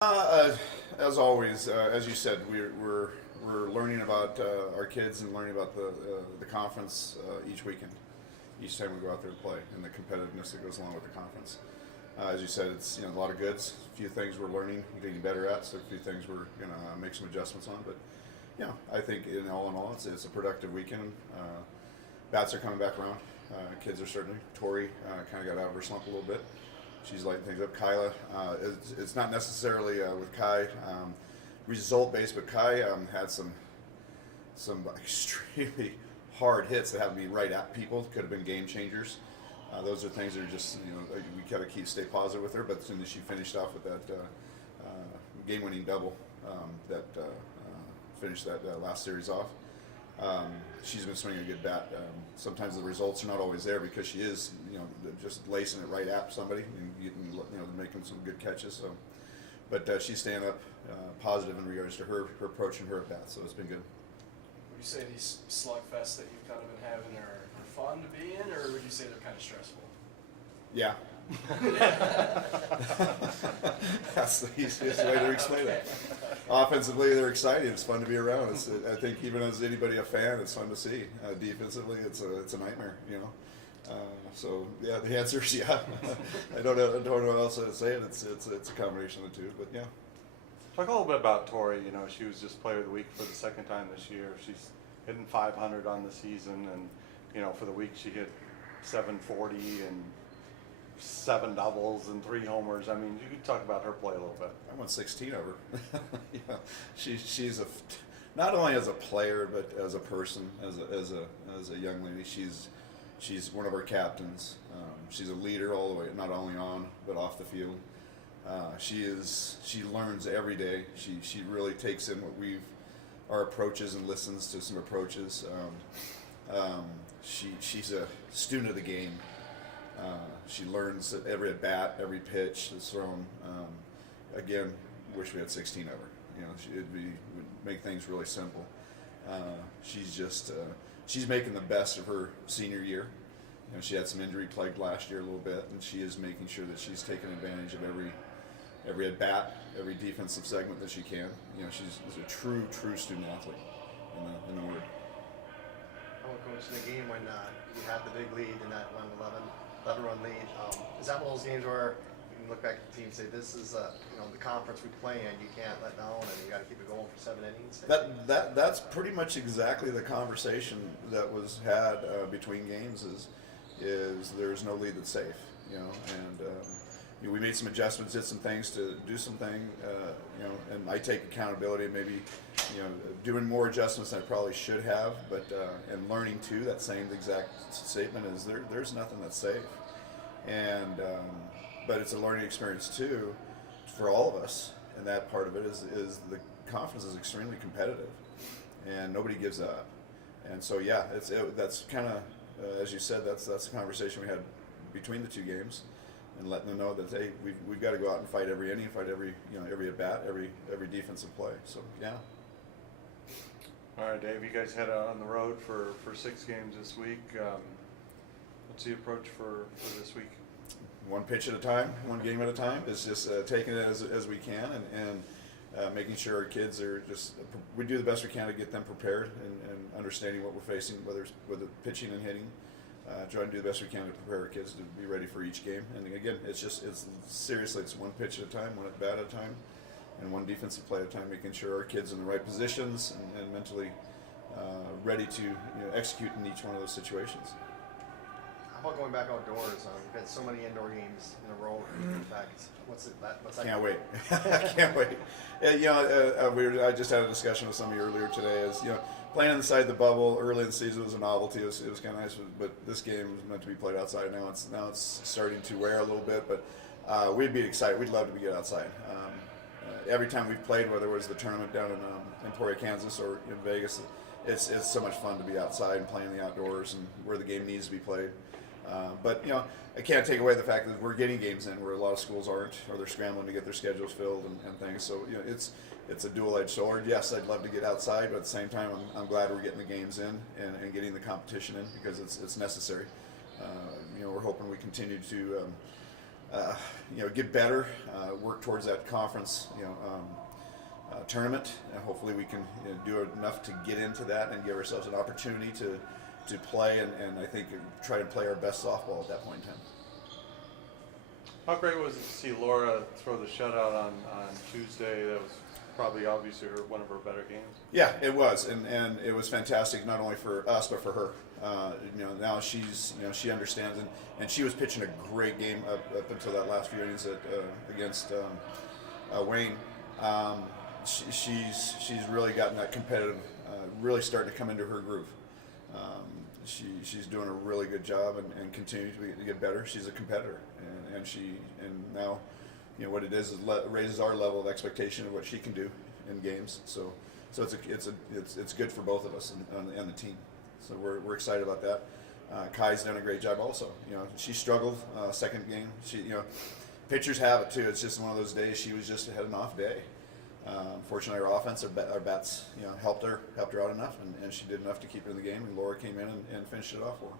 Uh, as always, as you said, we're learning about our kids and learning about the conference each weekend, each time we go out there to play, and the competitiveness that goes along with the conference. As you said, it's a lot of goods, a few things we're learning, getting better at, so a few things we're gonna make some adjustments on. But I think in all, it's a productive weekend. Bats are coming back around. Kids are certainly. Tori kind of got out of her slump a little bit. She's lighting things up. Kyla, it's not necessarily with Kai result based, but Kai had some extremely hard hits that happened to be right at people. Could have been game changers. Those are things that are just we gotta stay positive with her. But as soon as she finished off with that game-winning double that finished that last series off, she's been swinging a good bat. Sometimes the results are not always there because she is, just lacing it right at somebody and getting, making some good catches. So, but she's staying up positive in regards to her approach and her at bat. So it's been good. Would you say these slugfests that you've kind of been having are fun to be in, or would you say they're kind of stressful? Yeah. That's the easiest way to explain it. Offensively, they're exciting. It's fun to be around. I think even as anybody a fan, it's fun to see. Defensively, it's a nightmare. So yeah, the answer is yeah. I don't know how else to say it. It's a combination of the two. But yeah. Talk a little bit about Tori. She was just Player of the Week for the second time this year. She's hitting 500 on the season, and for the week she hit 740 and 7 doubles and 3 homers. I mean, you could talk about her play a little bit. I won 16 of her. She's not only as a player but as a person, as a young lady. She's one of our captains. She's a leader all the way, not only on but off the field. She learns every day. She really takes in our approaches and listens to some approaches. She's a student of the game. She learns at every at bat, every pitch that's thrown. Again, wish we had 16 of her. Would make things really simple. She's making the best of her senior year. She had some injury plagued last year a little bit, and she is making sure that she's taking advantage of every at bat, every defensive segment that she can. She's a true student athlete in the word. I want to coach in the game when you had the big lead in that 11-run lead. Is that one of those games where you can look back at the team and say, this is the conference we play in, you can't let down, and you got to keep it going for 7 innings? That's pretty much exactly the conversation that was had between games. Is there's no lead that's safe, and we made some adjustments, did some things to do something, and I take accountability. Maybe doing more adjustments than I probably should have, but and learning too. That same exact statement is there's nothing that's safe, and but it's a learning experience too for all of us. And that part of it is the conference is extremely competitive, and nobody gives up. And so yeah, that's kind of as you said, that's the conversation we had between the two games, and letting them know that hey, we've got to go out and fight every inning, fight every every at bat, every defensive play. So yeah. All right, Dave, you guys head out on the road for 6 games this week. What's the approach for this week? One pitch at a time, one game at a time. It's just taking it as we can and making sure our kids are we do the best we can to get them prepared and understanding what we're facing, whether pitching and hitting. Try and do the best we can to prepare our kids to be ready for each game. And again, it's seriously, it's one pitch at a time, one at bat at a time, and one defensive play at a time, making sure our kids in the right positions and mentally ready to execute in each one of those situations. How about going back outdoors? We've had so many indoor games in a row. In fact, what's that? Can't wait. I can't wait. I just had a discussion with somebody earlier today. Playing inside the bubble early in the season was a novelty. It was kind of nice, but this game was meant to be played outside. Now it's starting to wear a little bit, but we'd be excited. We'd love to get outside. Every time we've played, whether it was the tournament down in Emporia, Kansas, or in Vegas, it's so much fun to be outside and playing the outdoors and where the game needs to be played. But I can't take away the fact that we're getting games in where a lot of schools aren't, or they're scrambling to get their schedules filled and things. So it's a dual-edged sword. Yes, I'd love to get outside, but at the same time, I'm glad we're getting the games in and getting the competition in because it's necessary. We're hoping we continue to get better, work towards that conference, tournament, and hopefully we can do enough to get into that and give ourselves an opportunity to play, and I think try to play our best softball at that point in time. How great was it to see Laura throw the shutout on Tuesday? That was probably obviously one of her better games. Yeah, it was, and it was fantastic not only for us but for her. Now she's she understands, and she was pitching a great game up until that last few innings against Wayne. She's really gotten that competitive, really starting to come into her groove. She's doing a really good job and continuing to get better. She's a competitor, and now, what it is raises our level of expectation of what she can do in games. So it's good for both of us and the team. So we're excited about that. Kai's done a great job also. She struggled second game. Pitchers have it too. It's just one of those days. She was just had an off day. Fortunately, our offense, our bats, helped her out enough, and she did enough to keep her in the game. And Laura came in and finished it off for her.